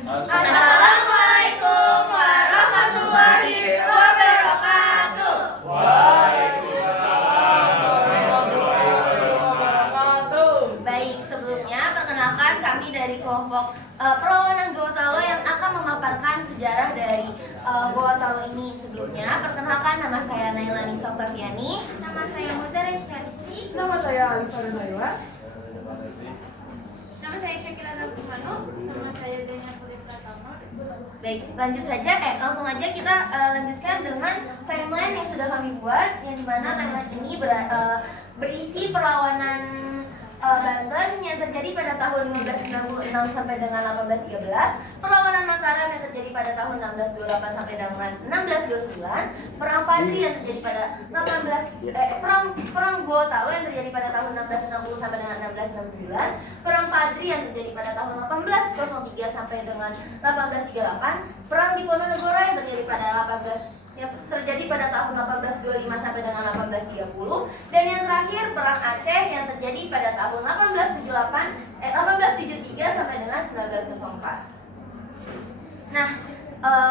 Assalamualaikum warahmatullahi wabarakatuh. Baik, sebelumnya perkenalkan kami dari kelompok perlawanan Gorontalo yang akan memaparkan sejarah dari Gorontalo ini. Sebelumnya, perkenalkan nama saya Naila Nisa Oktaviani. Nama saya Mozara Syaristi. Nama saya Alifah Naila. Nama saya Syakira Dalkumanu. Nama saya Zainab Putri Pratama. Baik, langsung aja kita lanjutkan dengan timeline yang sudah kami buat, yang dimana timeline ini berisi perlawanan Banten yang terjadi pada tahun 1596 sampai dengan 1813, perlawanan Mataram yang terjadi pada tahun 1628 sampai dengan 1629, perang Padri yang terjadi pada perang Gorontalo yang terjadi pada tahun 1660 sampai dengan 1669, perang Padri yang terjadi pada tahun 1803 sampai dengan 1838, perang Diponegoro yang terjadi pada tahun 1825 sampai dengan 1830, dan yang terakhir perang Aceh yang terjadi pada tahun 1873 sampai dengan 1904. Nah,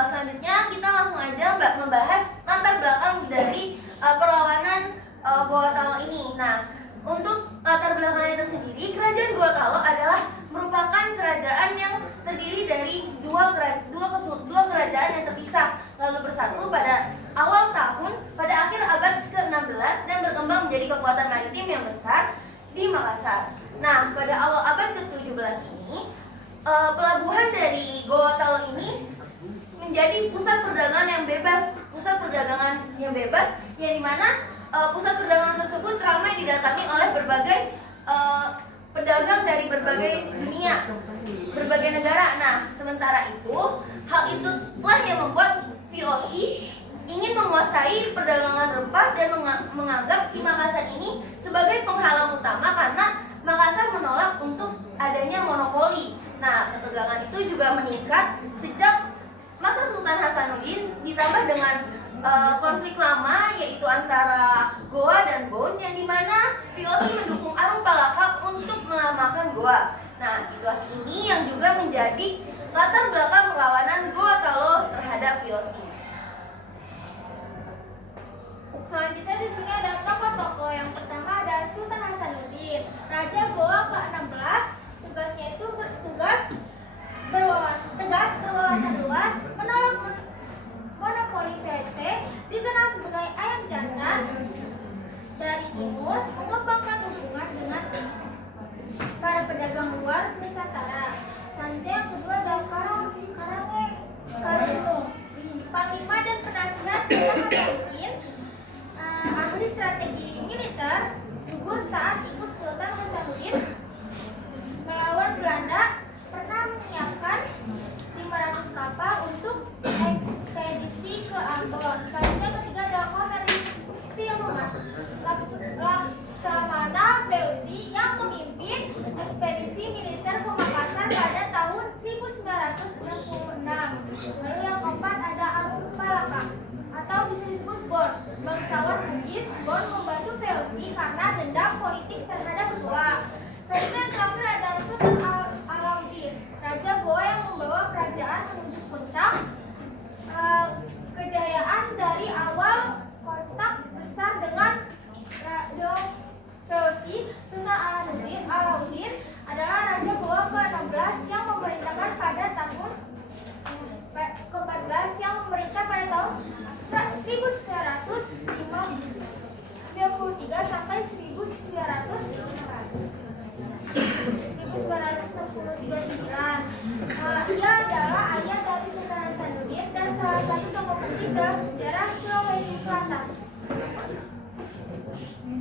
selanjutnya kita langsung aja membahas latar belakang dari perlawanan Gorontalo ini. Nah, untuk latar belakangnya itu sendiri, kerajaan Gorontalo adalah merupakan kerajaan yang terdiri dari dua kerajaan yang terpisah lalu bersatu pada awal tahun pada akhir abad ke-16 dan berkembang menjadi kekuatan maritim yang besar di Makassar. Nah, pada awal abad ke-17 ini pelabuhan dari Gorontalo ini menjadi pusat perdagangan yang bebas yang dimana pusat perdagangan tersebut ramai didatangi oleh berbagai pedagang dari berbagai dunia, berbagai negara. Nah, sementara itu, hal itulah yang membuat VOC ingin menguasai perdagangan rempah dan menganggap si Makassar ini sebagai penghalang utama karena Makassar menolak untuk adanya monopoli. Nah, ketegangan itu juga meningkat sejak masa Sultan Hasanuddin ditambah dengan konflik lama yaitu antara Goa dan Bon yang dimana VOC mendukung Arum Palaka untuk melamakan Goa. Nah, situasi ini yang juga menjadi latar belakang perlawanan Gorontalo terhadap VOC. Selanjutnya di sini ada tokoh-tokoh. Yang pertama ada Sultan Hasanuddin, Raja Goa ke-16. Tugasnya itu berwawasan luas, menolak monopoli VOC, dikenal sebagai ayam jantan dari timur, mengembangkan hubungan dengan para pedagang luar Nusantara. Selanjutnya yang kedua ada Karunung, Panglima dan penasihat Sultan Hasanuddin, ahli strategi militer, gugur saat ikut Sultan Hasanuddin melawan Belanda, pernah menyiapkan 500 kapal untuk ekspedisi ke Ambon. Selanjutnya ketiga ada Cornelis Pilman, Laksamana VOC yang memimpin ekspedisi militer ke Makassar pada tahun 1966. Lalu yang keempat ada Arum Palaka atau bisa disebut Bon, bangsawan Bugis. Bon membantu VOC karena dendam politik terhadap Goa. Selanjutnya yang terakhir ada Sultan Alauddin, Raja Goa yang membawa kerajaan menuju puncak kejayaan dari awal kontak besar dengan VOC. Sultan Alauddin adalah Raja Goa ke-16 yang memerintahkan pada tahun ke-14 yang memerintah pada tahun 1953 sampai 1969. Ia adalah ayah dari Sultan Hasanuddin dan salah satu tokoh penting dalam sejarah Sulawesi Selatan.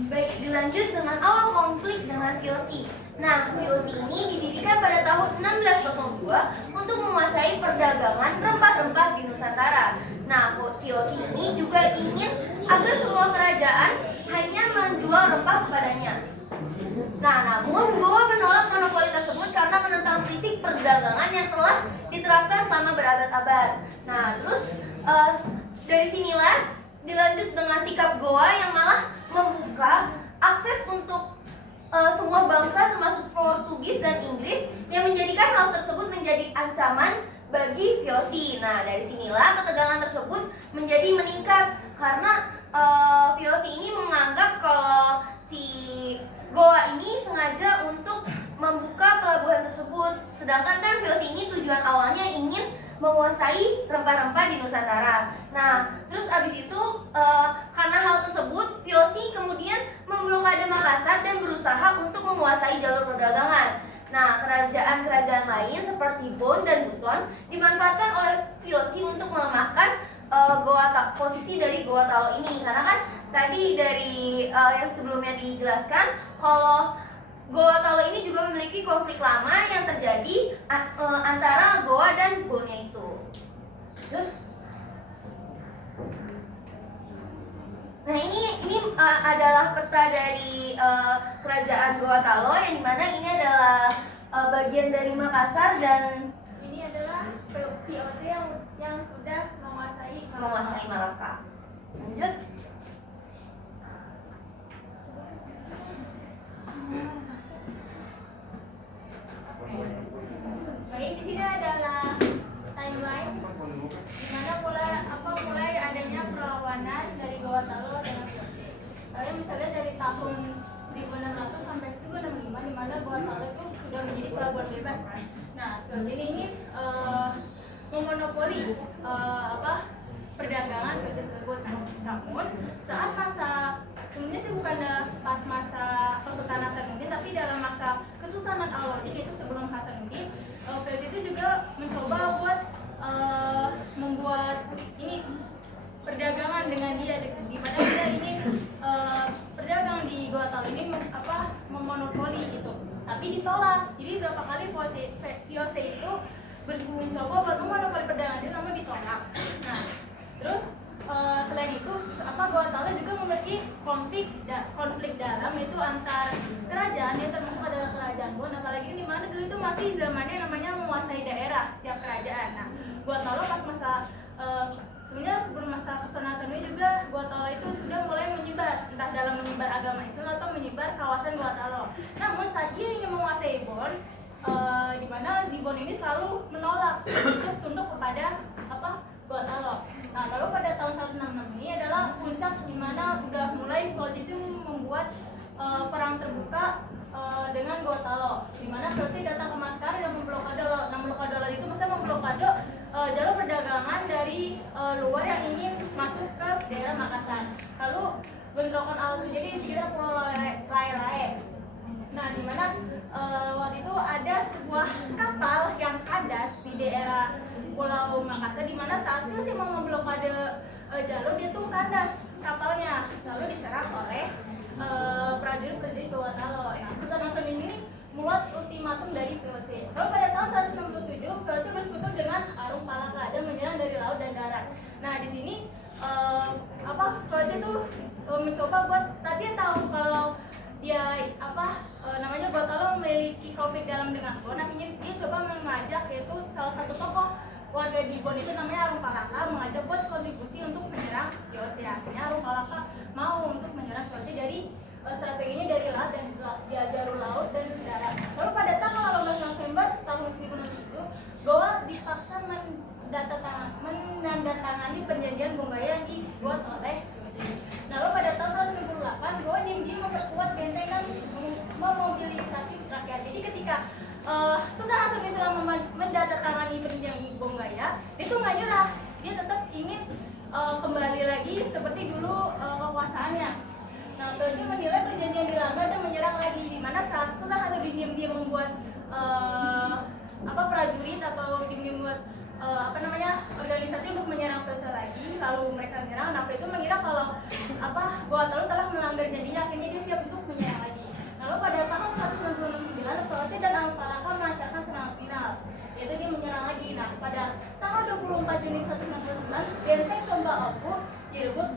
Baik, dilanjut dengan awal konflik dengan VOC. Nah, VOC ini didirikan pada tahun 1602 untuk menguasai perdagangan rempah-rempah di Nusantara. Nah, VOC ini juga ingin agar semua kerajaan hanya menjual rempah kepadanya. Nah, namun Goa menolak monopoli tersebut karena menentang prinsip perdagangan yang telah diterapkan selama berabad-abad. Nah, terus dari sinilah dilanjut dengan sikap Goa yang malah membuka akses untuk semua bangsa termasuk Portugis dan Inggris yang menjadikan hal tersebut menjadi ancaman bagi VOC. Nah, dari sinilah ketegangan tersebut menjadi meningkat karena VOC ini menganggap kalau si Goa ini sengaja untuk membuka pelabuhan tersebut. Sedangkan kan VOC ini tujuan awalnya ingin menguasai rempah-rempah di Nusantara. Nah, terus abis itu karena hal tersebut VOC kemudian memblokade Makassar dan berusaha untuk menguasai jalur perdagangan. Nah, kerajaan-kerajaan lain seperti Bon dan Buton dimanfaatkan oleh VOC untuk melemahkan posisi dari Goa Talo ini. Karena kan tadi dari yang sebelumnya dijelaskan kalau Goa Talo ini juga memiliki konflik lama yang terjadi antara Goa dan Bonnya itu. Nah, ini adalah peta dari kerajaan Goa Talo yang dimana ini adalah bagian dari Makassar dan ini adalah VOC yang sudah menguasai Malaka. Lanjut. Baik, di sini adalah timeline di mana mulai adanya perlawanan dari Goa Talo dengan VOC. Kalian bisa lihat dari tahun 1600 sampai 1065 di mana Goa Talo itu sudah menjadi pelabuhan bebas kan. Nah, VOC ini memonopoli perdagangan VOC tersebut. Namun saat masa sebenarnya sih bukan pas masa Kesultanan Hasanuddin, tapi dalam masa Kesultanan Al-Walid yaitu sebelum Hasanuddin, VOC itu juga mencoba buat membuat ini perdagangan dengan dia, di mana dia ini perdagang di Goa Talo ini memonopoli itu, tapi ditolak. Jadi berapa kali VOC itu mencoba buat memonopoli perdagangan itu, namun ditolak. Nah, terus selain itu Goa Talo juga memiliki konflik dalam, yaitu antar kerajaan yang termasuk adalah kerajaan Bon, apalagi di mana dulu itu masih zamannya namanya menguasai daerah setiap kerajaan. Nah, Goa Talo pas masa sebenarnya sebelum masa Kesultanan Hasanuddin juga Goa Talo itu sudah mulai menyebar, entah dalam menyebar agama Islam atau menyebar kawasan Goa Talo. Namun saat dia ingin menguasai Bon, di mana di Bon ini selalu menolak untuk tunduk kepada Goa Talo. Nah, lalu pada tahun 1166 ini adalah puncak di mana udah mulai VOC itu membuat perang terbuka dengan Goa Talo, di mana VOC datang ke Makassar dan memblokade. Nah, memblokade itu maksudnya memblokade jalur perdagangan dari luar yang ingin masuk ke daerah Makassar. Lalu bentrokan awal terjadi di sekitar Pulau Lae-Lae. Nah, di mana waktu itu ada sebuah kapal yang kandas di daerah Pulau Makassar, di mana saat VOC mau memblokade jalur, dia tuh kandas kapalnya, lalu diserang oleh prajurit-prajurit Goa Talo. Yang Sultan Hasanuddin ini membuat ultimatum dari VOC. Lalu pada tahun 1167 VOC bersekutu dengan Arung Palaka dan menyerang dari laut dan darat. Nah, di sini VOC itu mencoba buat, saat dia tahu kalau dia namanya Goa Talo memiliki konflik dalam dengan Bon, akhirnya dia coba mengajak, yaitu salah satu tokoh warga di Bon itu namanya Arung Palaka, mengajak buat kontribusi untuk menyerang VOC. Akhirnya Arung Palaka mau untuk menyerang VOC dari strateginya dari laut dan jalur laut dan darat. Lalu pada tanggal 18 November tahun 1907, Goa dipaksa menandatangani perjanjian Bonggaya yang dibuat oleh VOC. Lalu pada tahun 1998, Goa diam-diam memperkuat benteng dan memobilisasi rakyat. Jadi ketika Sultan Hasanuddin telah menandatangani perjanjian Bonggaya, dia tuh nggak nyerah, dia tetap ingin kembali lagi seperti dulu kekuasaannya. Nah, VOC menilai perjanjian dilanggar dan menyerang lagi, di mana saat Sultan Hasanuddin diam-diam membuat prajurit atau diam-diam membuat organisasi untuk menyerang VOC lagi, lalu mereka menyerang. Nah, VOC mengira kalau Goa Talo telah melanggar janjinya, akhirnya dia siap untuk menyerang lagi. Lalu pada tahun 1969 VOC dan Arung Palaka melancarkan serangan final, yaitu dia menyerang lagi. Nah, pada tanggal 24 Juni 1999 benteng Somba Oku direbut.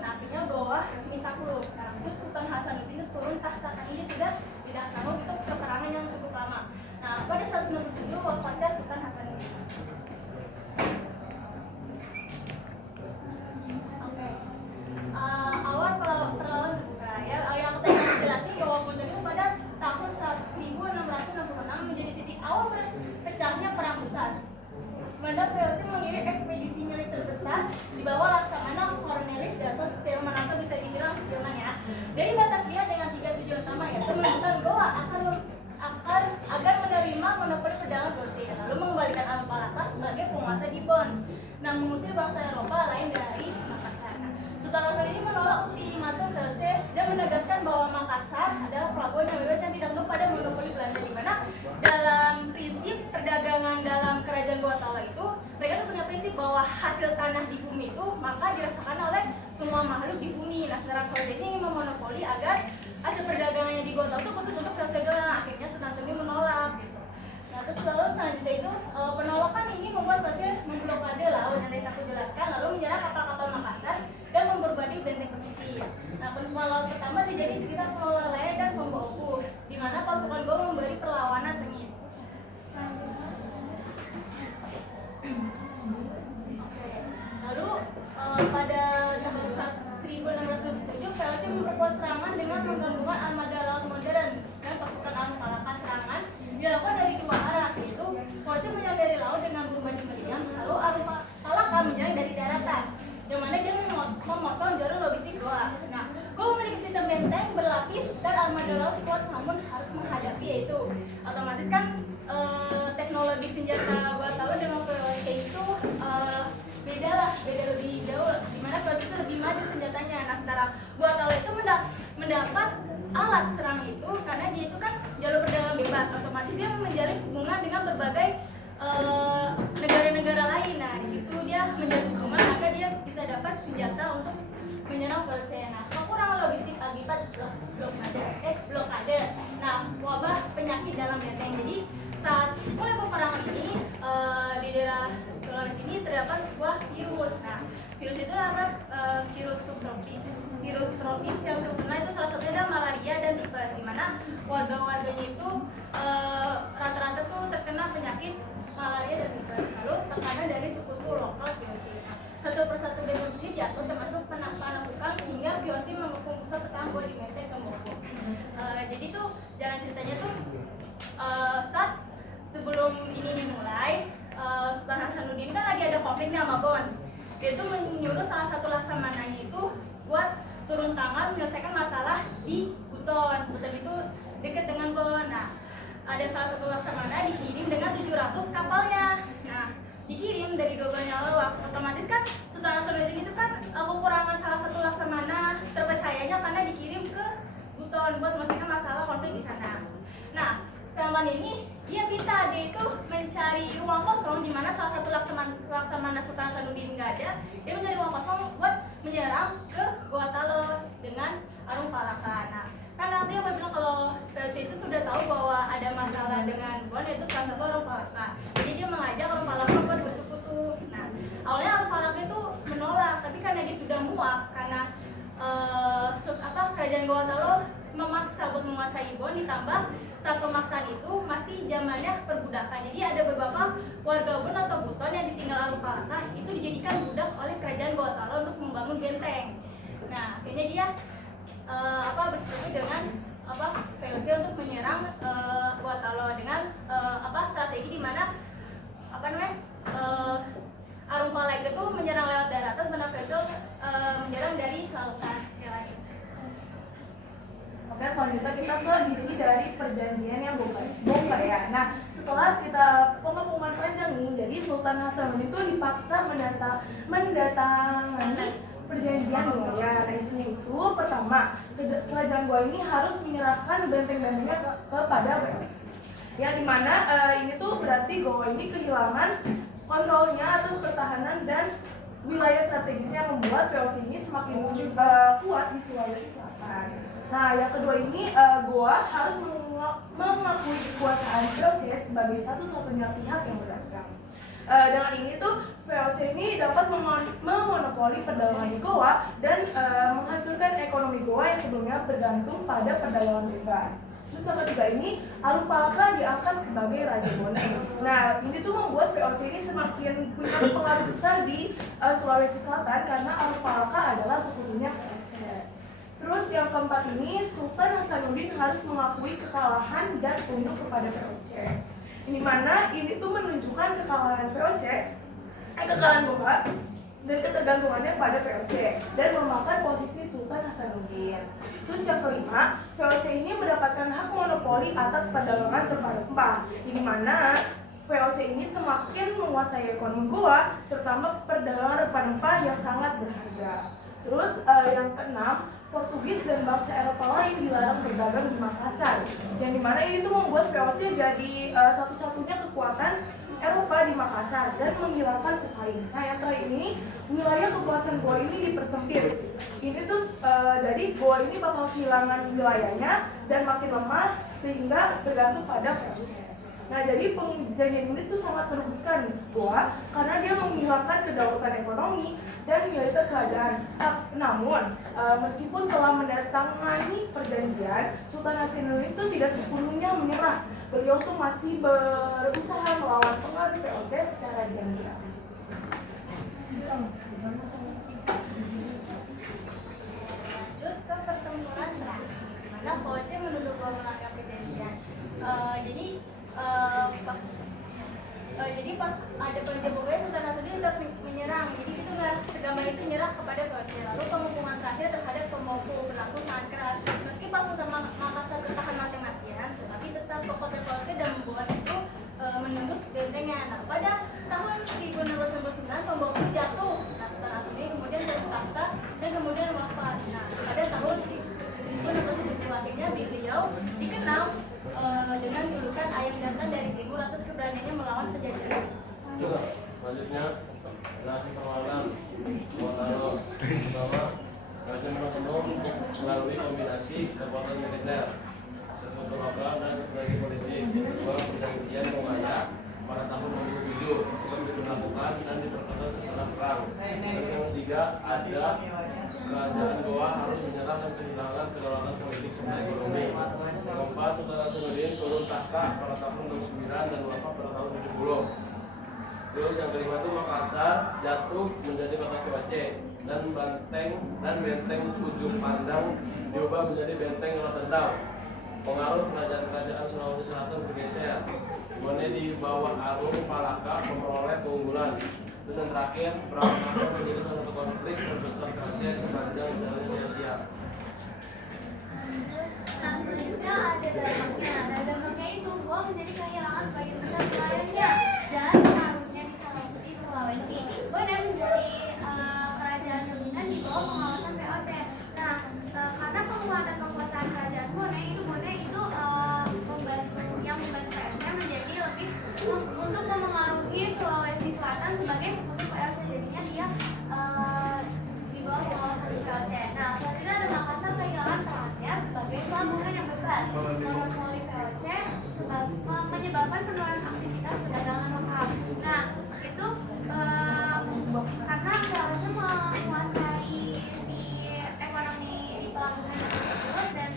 Nah, akhirnya Goa resmi takluk. Nah, terus Sultan Hasanuddin turun tahta karena dia sudah tidak sanggup untuk peperangan yang cukup lama. Nah, pada 1967 wafatnya Sultan Hasanuddin. Awal perlawanan terbuka ya, yang aku tadi jelasin bahwa Bon itu Taala itu mereka tuh punya prinsip bahwa hasil tanah di bumi itu maka dirasakan oleh semua makhluk di bumi. Nah, secara VOC ini ingin memonopoli agar hasil perdagangannya di Gua Taala itu khusus untuk VOC doang. Akhirnya Sultan Hasanuddin menolak gitu. Nah, terus lalu selanjutnya itu penolakan ini membuat VOC memblokade laut yang tadi aku jelaskan, lalu menyerang kapal-kapal Makassar dan memperbanding benteng pesisir. Nah, penutupan laut pertama terjadi sekitar Pulau Lalaya dan Somboku, di mana pasukan Goa memberi perlawanan sengit. Lalu pada tanggal 1627 VOC memperkuat serangan dengan menggabungkan armada laut modern dan pasukan Arung Palaka. Serangan dilakukan dari dua arah, yaitu VOC menyerang dari laut dengan berbanding meriam, lalu Arung Palaka menyerang dari daratan, yang mana dia memotong jalur logistik Goa. Nah, Goa memiliki sistem benteng berlapis dan armada laut kuat, namun harus menghadapi, yaitu otomatis kan teknologi senjata Gua Taala dengan VOC itu beda lebih jauh, dimana VOC itu lebih maju senjatanya. Nah, sementara Gua Taala itu mendapat alat serang itu karena dia itu kan jalur perdagangan bebas, otomatis dia menjalin hubungan dengan berbagai negara-negara lain. Nah, di situ dia menjalin hubungan maka dia bisa dapat senjata untuk menyerang VOC. Nah, kekurangan logistik akibat blokade. Nah, wabah penyakit dalam benteng. Jadi saat mulai peperangan ini di daerah Sulawesi ini terdapat sebuah virus. Nah, virus itu adalah virus tropis yang terkenal itu salah satunya adalah malaria dan tifus, di mana warga-warganya itu rata-rata tuh terkena penyakit malaria dan tifus. Lalu tekanan dari sekutu lokal VOC. Nah, satu persatu benteng sendiri jatuh, termasuk penaklukan hingga VOC mengepung pusat pertahanan Goa di Menteng Somboku. Jadi tuh jalan ceritanya tuh saat sebelum ini dimulai, Sultan Hasanuddin kan lagi ada konflik sama Bon. Dia itu menyuruh salah satu laksamananya itu buat turun tangan menyelesaikan masalah di Buton. Buton itu dekat dengan Bon. Nah, ada salah satu laksamana dikirim dengan 700 kapalnya. Nah, dikirim dari dua belah lawak. Otomatis kan Sultan Hasanuddin itu kan kekurangan salah satu laksamana terpercayanya karena dikirim ke Buton buat menyelesaikan masalah konflik di sana. Nah, Selama ini dia itu mencari ruang kosong di mana salah satu laksamana Sultan Hasanuddin nggak ada. Dia mencari ruang kosong buat menyerang ke Gua Taala dengan Arung Palaka. Nah, karena dia bilang kalau VOC itu sudah tahu bahwa ada masalah dengan Bon, yaitu salah satu Arung Palaka. Jadi dia mengajak Arung Palaka buat bersekutu. Nah, awalnya Arung Palaka itu menolak, tapi karena dia sudah muak karena kerajaan Gua Taala memaksa buat menguasai Bon, ditambah saat pemaksaan itu masih zamannya perbudakan. Jadi ada beberapa warga Bon atau Buton yang ditinggal Arung Palaka itu dijadikan budak oleh kerajaan Gua Taala untuk membangun benteng. Nah, akhirnya dia bersekutu dengan VOC untuk menyerang Gua Taala dengan strategi di mana Arung Palaka itu menyerang lewat daratan, sementara VOC menyerang dari lautan. Oke, selanjutnya kita ke isi dari perjanjian yang Bongkar ya. Nah, setelah kita pengepungan panjang nih, jadi Sultan Hasanuddin itu dipaksa mendatangani perjanjian Bongkar. Nah, isinya itu pertama, kerajaan Goa ini harus menyerahkan benteng-bentengnya kepada VOC. Yang dimana ini tuh berarti Goa ini kehilangan kontrolnya atas pertahanan dan wilayah strategisnya yang membuat VOC ini semakin kuat di Sulawesi Selatan. Nah, yang kedua ini Goa harus mengakui kekuasaan VOC sebagai satu-satunya pihak yang berdagang. Dengan ini tuh VOC ini dapat memonopoli perdagangan di Goa dan menghancurkan ekonomi Goa yang sebelumnya bergantung pada perdagangan bebas. Terus yang ketiga ini Arung Palaka diangkat sebagai Raja Bone. Nah, ini tuh membuat VOC ini semakin punya pengaruh besar di Sulawesi Selatan karena Arung Palaka adalah sekutunya VOC. Terus yang keempat ini Sultan Hasanuddin harus mengakui kekalahan dan tunduk kepada VOC. Ini mana ini tuh menunjukkan kekalahan kekalahan Goa dan ketergantungannya pada VOC dan memakan posisi Sultan Hasanuddin. Terus yang kelima, VOC ini mendapatkan hak monopoli atas perdagangan rempah-rempah. Ini mana VOC ini semakin menguasai ekonomi Goa, terutama perdagangan rempah-rempah yang sangat berharga. Terus yang keenam, Portugis dan bangsa Eropa lain dilarang berdagang di Makassar. Yang dimana ini tuh membuat VOC jadi satu-satunya kekuatan Eropa di Makassar Makassar dan menghilangkan pesaing. Nah, yang terakhir ini wilayah kekuasaan Goa ini dipersempit. Ini tuh jadi Goa ini bakal kehilangan wilayahnya dan makin lemah sehingga bergantung pada VOC. Nah, jadi perjanjian ini tuh sangat merugikan Goa karena dia menghilangkan kedaulatan ekonomi dan militer kerajaan. Namun, meskipun telah menandatangani perjanjian, Sultan Hasanuddin itu tidak sepenuhnya menyerah. Beliau tuh masih berusaha melawan pengaruh VOC secara diam-diam. Lanjut ke pertemuan terakhir, mana VOC menuduh Goa melanggar perjanjian. Jadi pas ada perjanjian pokoknya Sultan Hasanuddin tetap menyerang. Jadi itulah segambar itu nyerah kepada VOC. Lalu pemukulan terakhir terhadap pemangku berlaku sangat keras. Meski pas Sultan Makassar bertahan mati-matian, tetapi tetap pokok VOC dan membuat itu menembus bentengnya. Nah, pada tahun 1699 Somboku jatuh. Nah, Sultan Hasanuddin kemudian bertahta dan kemudian wafat. Nah, pada tahun 1670 akhirnya beliau dikenal dengan julukan ayam jantan dari timur atas keberaniannya melawan penjajahan. Selanjutnya lagi perlawanan Gotalo pertama Raja penuh melalui kombinasi kekuatan militer, struktur lokal dan strategi politik. Kedua, perjanjian Bongaya pada tahun 2007 itu dilakukan dan diperketat setelah perang. Dan yang ketiga, ada kerajaan Goa harus menyerah dan kehilangan kedaulatan politik serta ekonomi. Keempat, Sultan Hasanuddin turun tahta pada tahun 69 dan wafat pada tahun 70. Terus yang kelima itu Makassar jatuh menjadi kota VOC dan benteng ujung pandang diubah menjadi benteng Rotendao. Pengaruh kerajaan-kerajaan Sulawesi Selatan bergeser. Kemudian di bawah Arung Palaka memperoleh keunggulan. Terus yang terakhir, perang Makassar menjadi salah satu konflik terbesar kerajaan sepanjang sejarah Indonesia. Nah, selanjutnya ada dampaknya. Nah, dampaknya itu Goa menjadi kehilangan sebagian besar wilayahnya dan pengaruhnya di Sulawesi. Bone menjadi kerajaan dominan di bawah pengawasan VOC. Nah, karena penguatan kekuasaan kerajaan Bone itu membantu VOC menjadi lebih untuk memengaruhi Sulawesi Selatan sebagai sekutu VOC. Jadinya dia di bawah pengawasan VOC. Nah, selanjutnya ada Makassar kehilangan perannya sebagai pelabuhan yang bebas. Monopoli VOC menyebabkan penurunan aktivitas perdagangan lokal. Nah, itu karena VOC menguasai si ekonomi di pelabuhan tersebut dan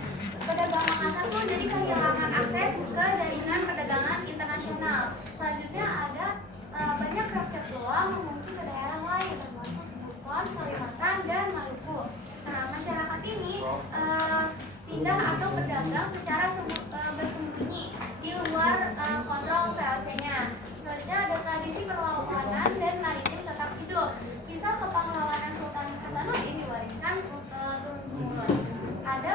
pedagang Makassar pun jadi kehilangan akses ke jaringan perdagangan internasional. Selanjutnya ada banyak rakyat Goa mengungsi ke daerah lain termasuk Buton, Kalimantan, dan Maluku. Nah, masyarakat ini pindah atau berdagang secara bersembunyi di luar kontrol VOC-nya. Selanjutnya ada tradisi perlawanan dan maritim tetap hidup. Kisah kepahlawanan Sultan Hasanuddin diwariskan turun-temurun. Ada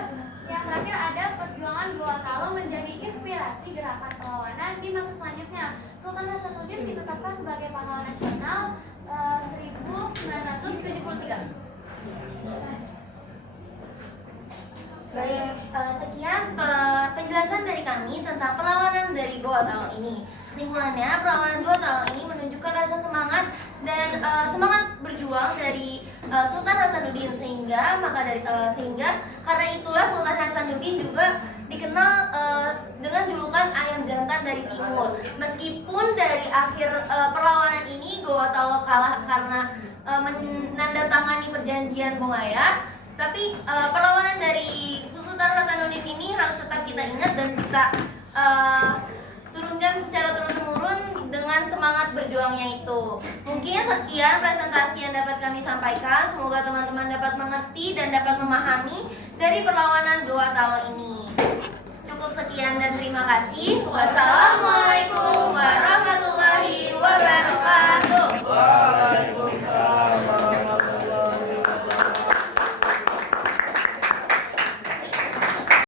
yang terakhir ada perjuangan Gotalo menjadi inspirasi gerakan perlawanan di masa selanjutnya. Sultan Hasanuddin ditetapkan sebagai pahlawan nasional 1973. Baik, sekian penjelasan dari kami tentang perlawanan dari Gotalo ini. Kesimpulannya, perlawanan Gotalo ini menunjukkan rasa semangat dan semangat berjuang dari Sultan Hasanuddin sehingga karena itulah Sultan Hasanuddin juga dikenal dengan julukan ayam jantan dari timur. Meskipun dari akhir perlawanan ini Gotalo kalah karena menandatangani perjanjian Bongaya, tapi perlawanan dari Sultan Hasanuddin ini harus tetap kita ingat dan kita turunkan secara turun-temurun dengan semangat berjuangnya itu. Mungkin sekian presentasi yang dapat kami sampaikan. Semoga teman-teman dapat mengerti dan dapat memahami dari perlawanan Gotalo ini. Cukup sekian dan terima kasih. Wassalamualaikum warahmatullahi wabarakatuh.